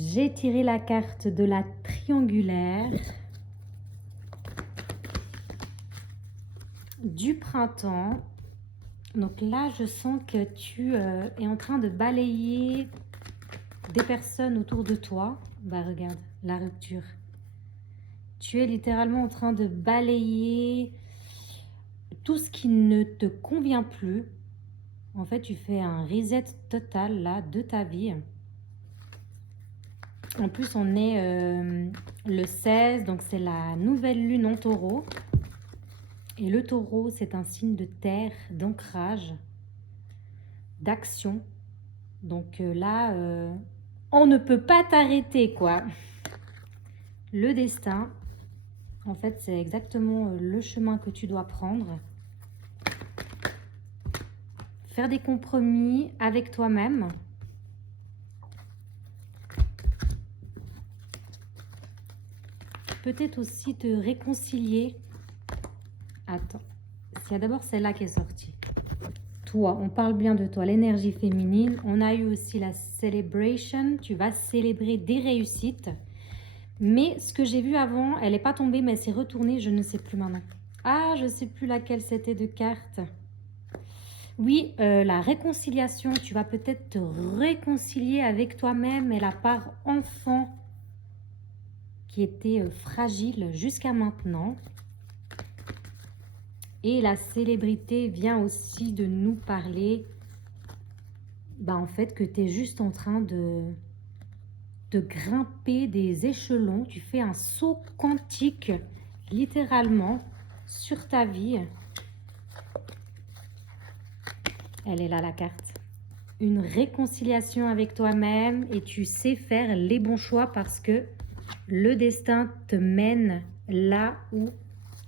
J'ai tiré la carte de la triangulaire, du printemps. Donc là, je sens que tu es en train de balayer des personnes autour de toi. Bah regarde, la rupture. Tu es littéralement en train de balayer tout ce qui ne te convient plus. En fait, tu fais un reset total là de ta vie. En plus, on est le 16, donc c'est la nouvelle lune en taureau. Et le taureau, c'est un signe de terre, d'ancrage, d'action. Donc là, on ne peut pas t'arrêter, quoi. Le destin, en fait, c'est exactement le chemin que tu dois prendre. Faire des compromis avec toi-même. Peut-être aussi te réconcilier. Attends, il y a d'abord celle-là qui est sortie. Toi, on parle bien de toi, l'énergie féminine. On a eu aussi la celebration. Tu vas célébrer des réussites. Mais ce que j'ai vu avant, elle n'est pas tombée, mais elle s'est retournée. Je ne sais plus maintenant. Ah, je ne sais plus laquelle c'était de carte. Oui, la réconciliation. Tu vas peut-être te réconcilier avec toi-même et la part enfant qui était fragile jusqu'à maintenant. Et la célébrité vient aussi de nous parler, en fait, que tu es juste en train de grimper des échelons. Tu fais un saut quantique, littéralement, sur ta vie. Elle est là, la carte. Une réconciliation avec toi-même et tu sais faire les bons choix parce que le destin te mène là où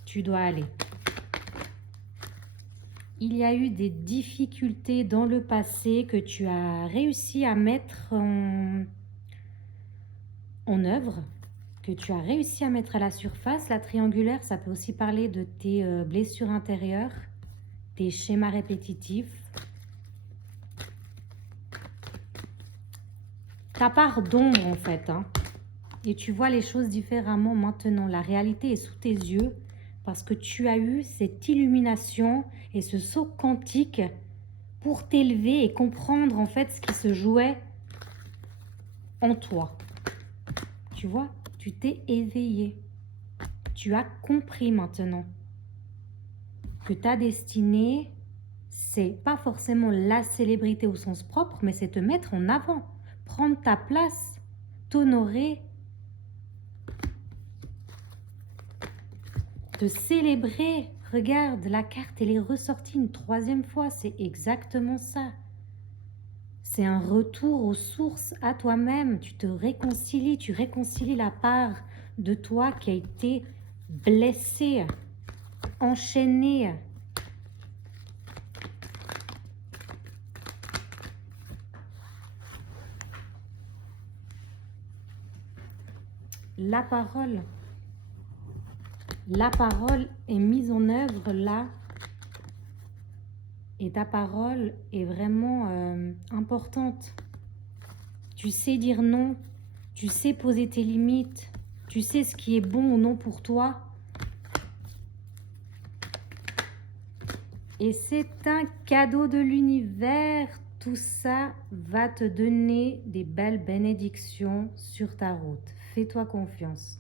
tu dois aller. Il y a eu des difficultés dans le passé que tu as réussi à mettre en œuvre, que tu as réussi à mettre à la surface. La triangulaire, ça peut aussi parler de tes blessures intérieures, tes schémas répétitifs, ta part d'ombre en fait. Et tu vois les choses différemment maintenant. La réalité est sous tes yeux parce que tu as eu cette illumination et ce saut quantique pour t'élever et comprendre en fait ce qui se jouait en toi. Tu vois, tu t'es éveillé. Tu as compris maintenant que ta destinée, c'est pas forcément la célébrité au sens propre, mais c'est te mettre en avant, prendre ta place, t'honorer, te célébrer. Regarde, la carte, elle est ressortie une troisième fois. C'est exactement ça. C'est un retour aux sources, à toi-même. Tu te réconcilies, tu réconcilies la part de toi qui a été blessée, enchaînée. La parole est mise en œuvre là. Et ta parole est vraiment importante. Tu sais dire non, tu sais poser tes limites, tu sais ce qui est bon ou non pour toi. Et c'est un cadeau de l'univers. Tout ça va te donner des belles bénédictions sur ta route. Fais-toi confiance.